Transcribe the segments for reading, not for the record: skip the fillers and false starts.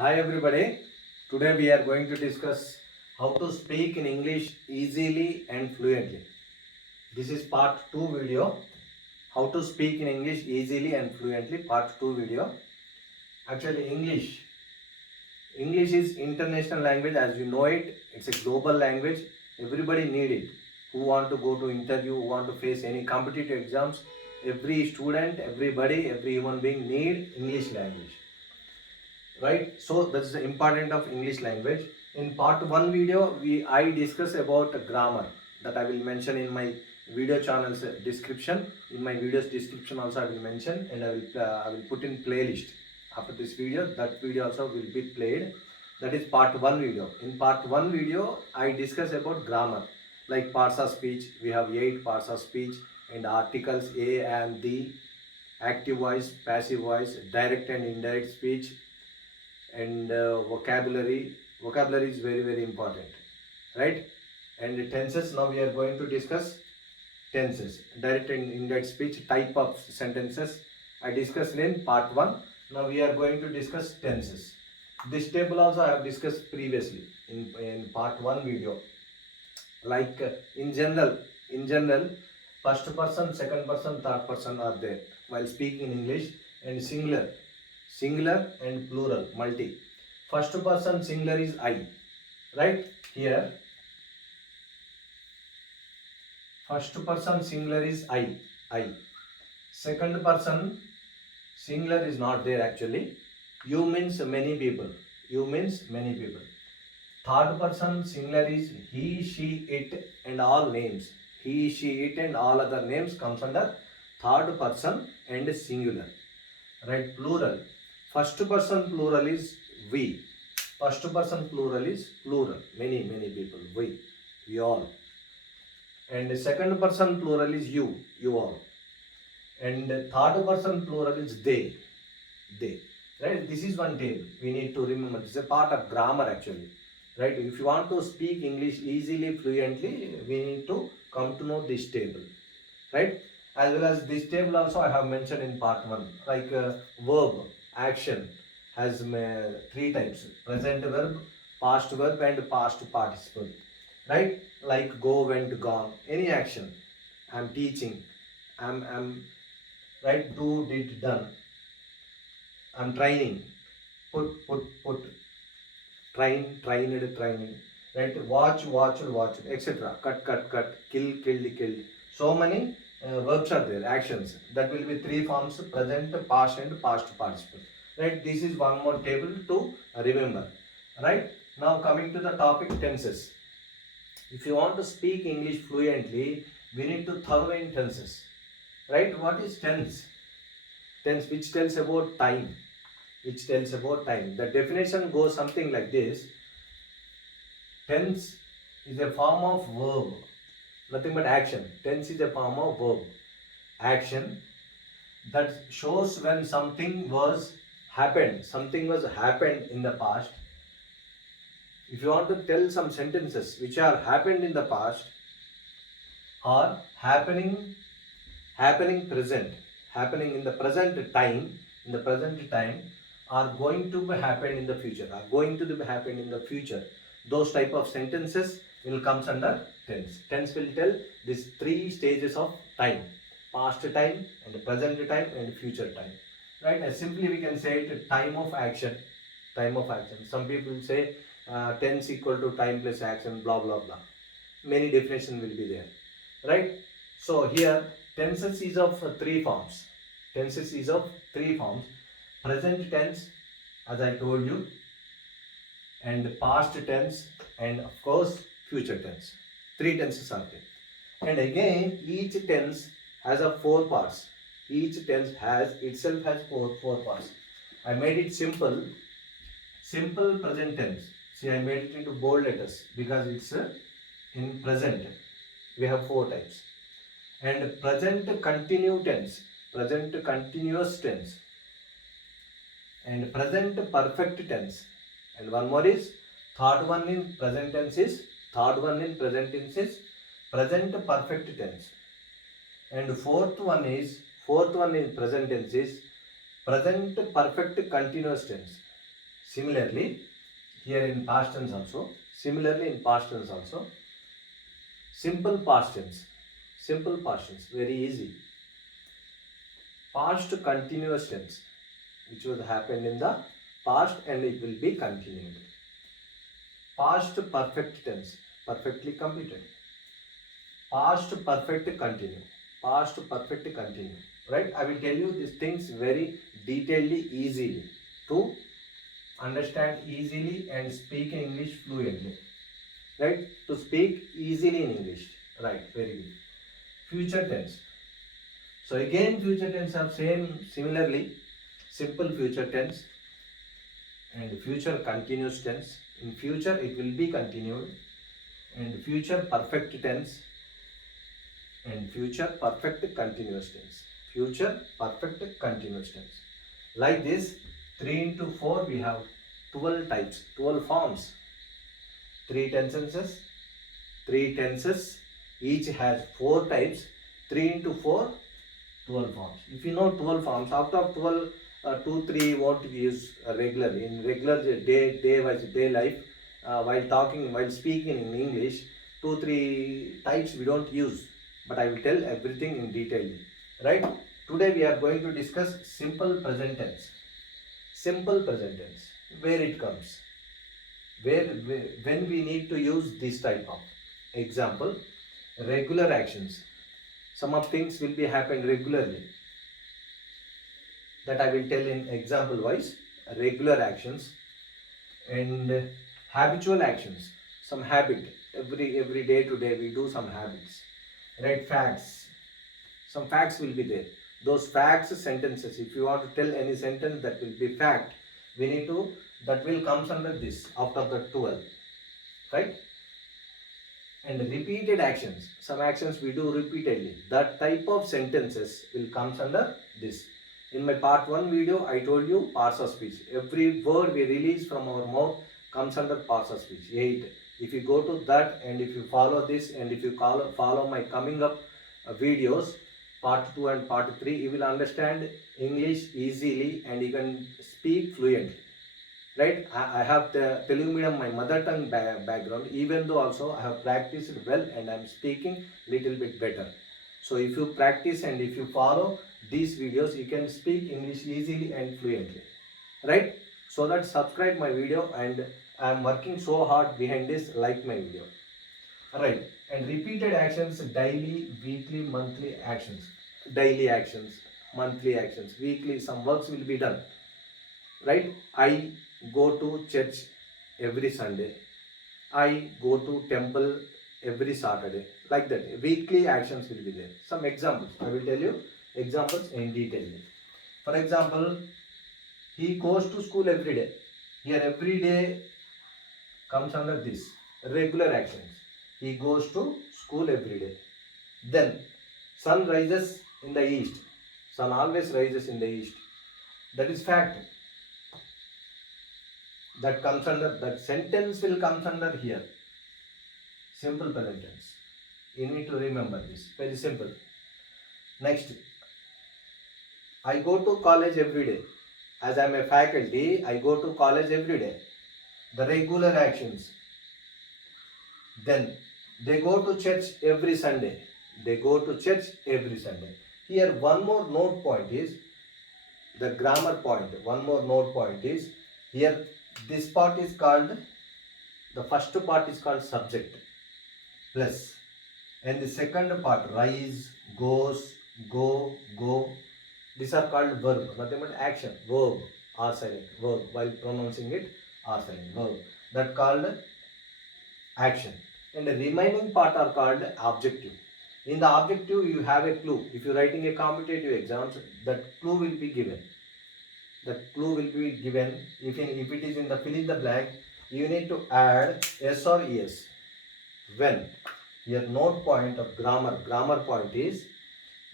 Hi everybody. Today we are going to discuss how to speak in English easily and fluently. This is part 2 video. How to speak in English easily and fluently, part 2 video. Actually English is international language as you know it. It's a global language. Everybody need it. Who want to go to interview, who want to face any competitive exams, every student, everybody, every human being need English language, right? So that's the important of English language. In part 1 video I discuss about grammar that I will mention in my video channel's description. In my video's description also I will mention, and I will put in playlist after this video. That video also will be played. That is part 1 video. In part 1 video I discuss about grammar, like parts of speech. We have 8 parts of speech and articles a and the, active voice, passive voice, direct and indirect speech, and vocabulary is very important, right? And tenses, now we are going to discuss tenses, direct and indirect speech, type of sentences I discussed in part 1. Now we are going to discuss tenses. This table also I have discussed previously in part 1 video. Like in general, first person, second person, third person are there while speaking English, and singular and plural, multi. First person singular is I, right? Here first person singular is I. Second person singular is not there actually. You means many people. You means many people. Third person singular is he, she, it and all names. He, she, it and all other names comes under third person and singular. Right? Plural. First person plural is we. First person plural is plural. Many people. We all. And second person plural is you all. And third person plural is they. Right? This is one table. We need to remember. This is a part of grammar actually. Right? If you want to speak English easily, fluently, we need to come to know this table. Right? As well as this table also I have mentioned in part 1. Like verb, action has 3 types: present verb, past verb and past participle. Right? Like go, went, gone. Any action. I'm teaching. I'm right, do, did, done. I'm training. Put. Train, trained, training. Right? Watch, watched, etc. Cut, kill, killed. So many verbs are there, actions. That will be 3 forms: present, past and past participle. Right? This is one more table to remember. Right? Now coming to the topic tenses. If you want to speak English fluently, we need to thorough in tenses. Right? What is tense? Tense, which tells about time. The definition goes something like this. Tense is a form of verb, nothing but action. Tense is a form of verb, action, that shows when something was happened in the past. If you want to tell some sentences which are happened in the past or happening present, happening in the present time, are going to be happen in the future, those type of sentences will comes under tense will tell these 3 stages of time: past time and present time and future time. Right? And simply we can say it time of action. Some people say tense equal to time plus action, blah blah blah. Many definition will be there. Right? So here tenses is of 3 forms. Present tense, as I told you, and past tense, and of course future tense. 3 tenses are there. And again, each tense has a 4 parts. Each tense has four parts. I made it simple. Simple present tense. See, I made it into bold letters because it's in present. We have 4 types. And present continuous tense, and present perfect tense. And one more is third one in present tense is present perfect tense. And fourth one in present tense is present perfect continuous tense. Similarly, here in past tense also, simple past tense, very easy. Past continuous tense, which was happened in the past and it will be continued. Past perfect tense, perfectly completed. Past perfect continue, right? I will tell you these things very detailedly, easily, to understand easily and speak in English fluently, right? To speak easily in English, right? Very good. Future tense. So again, future tense are similarly, simple future tense and future continuous tense. In future it will be continued, and future perfect tense and future perfect continuous tense. Future perfect continuous tense. Like this, 3 into 4 we have 12 types, 12 forms. 3 tenses, each has 4 types. 3 into 4, 12 forms. If you know 12 forms, out of 12, 2, 3 won't we use regularly. In regular day life, while speaking in English, 2, 3 types we don't use. But I will tell everything in detail. Right? Today we are going to discuss simple present tense. Simple present tense. Where it comes. When we need to use this type of example, regular actions. Some of things will be happening regularly. That I will tell in example wise. Regular actions and habitual actions. Some habit. Every day to day we do some habits. Right? Facts. Some facts will be there. Those facts, sentences. If you want to tell any sentence that will be fact, we need to, that will comes under this out of the 12. Right? And repeated actions. Some actions we do repeatedly. That type of sentences will comes under this. In my part 1 video, I told you parts of speech. Every word we release from our mouth comes under parts of speech. 8. If you go to that and if you follow this and if you follow my coming up videos, part 2 and part 3, you will understand English easily and you can speak fluently. Right? I have the Telugu medium, my mother tongue background, even though also I have practiced well and I am speaking little bit better. So if you practice and if you follow these videos, you can speak English easily and fluently. Right? So that subscribe my video, and I am working so hard behind this, like my video. Alright, and repeated actions, daily, weekly, monthly actions. Daily actions, monthly actions, weekly, some works will be done. Right? I go to church every Sunday. I go to temple every Saturday. Like that. Weekly actions will be there. Some examples. I will tell you examples in detail. For example, he goes to school every day. Here every day comes under this. Regular actions. He goes to school every day. Then sun rises in the east. Sun always rises in the east. That is fact. That comes under, that sentence will comes under here. Simple present tense. You need to remember this. Very simple. Next, I go to college every day. As I am a faculty, I go to college every day. The regular actions. Then they go to church every Sunday. They go to church every Sunday. Here one more note point is the grammar point. One more note point is here this part is called, the first part is called subject plus, and the second part rise, goes, go, these are called verb. Nothing but action, verb, R silent, verb, while pronouncing it R silent, verb, that called action. And the remaining part are called objective. In the objective you have a clue. If you are writing a competitive exams, that clue will be given. That clue will be given. If it is in the fill in the blank, you need to add yes or yes. When your note point of grammar point is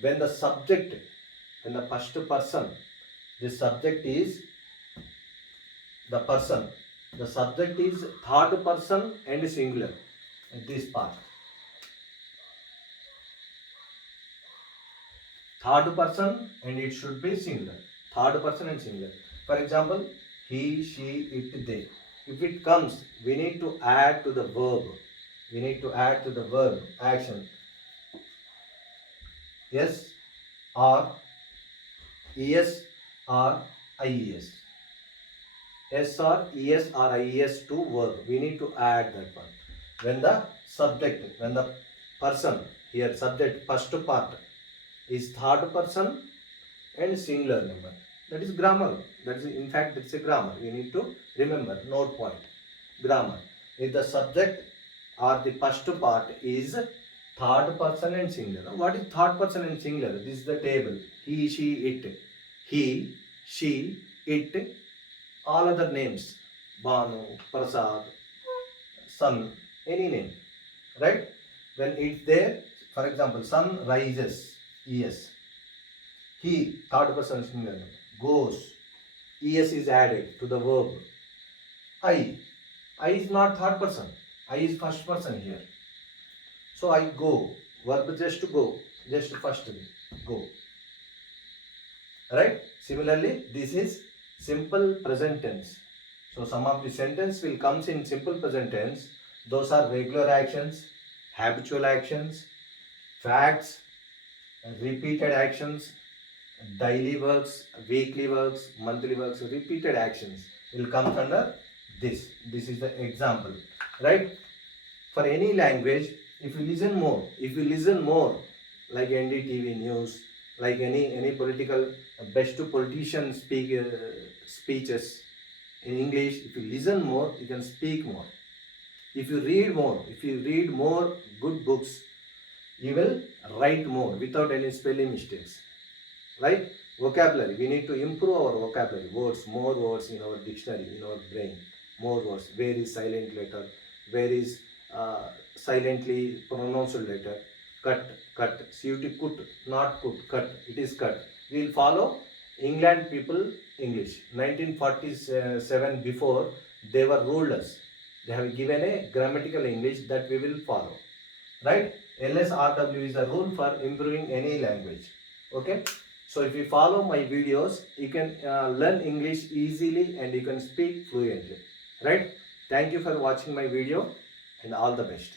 when the subject, when the first person, the subject is the person, the subject is third person and singular. This part, third person and it should be singular. Third person and singular. For example, he, she, it, they. If it comes, we need to add to the verb. We need to add to the verb action. Yes or es or ies. S or es or ies to verb. We need to add that one. When the subject, when the person, here subject first part is third person and singular number. That is grammar. That is, in fact, that's a grammar. You need to remember, note point. Grammar. If the subject or the first part is third person and singular. What is third person and singular? This is the table. He, she, it. He, she, it. All other names. Banu, Prasad, sun, any name. Right? When it's there, for example, sun rises. Yes. He, third person singular, goes. Es is added to the verb. I is not third person. I is first person here. So I go. Verb just to go. Just first go. Right? Similarly, this is simple present tense. So some of the sentence will comes in simple present tense. Those are regular actions, habitual actions, facts, repeated actions, daily works, weekly works, monthly works, repeated actions will come under this. This is the example, right? For any language, if you listen more, like NDTV news, like any political, best politician speeches in English, if you listen more, you can speak more. If you read more good books, you will write more without any spelling mistakes. Right? Vocabulary. We need to improve our vocabulary. Words, more words in our dictionary, in our brain. More words. Where is silent letter? Where is silently pronounced letter? Cut. CUT, kut, not kut, cut. It is cut. We will follow England people English. 1947 before, they were ruled us. They have given a grammatical English that we will follow. Right? LSRW is the rule for improving any language. Okay? So if you follow my videos, you can learn English easily and you can speak fluently. Right? Thank you for watching my video and all the best.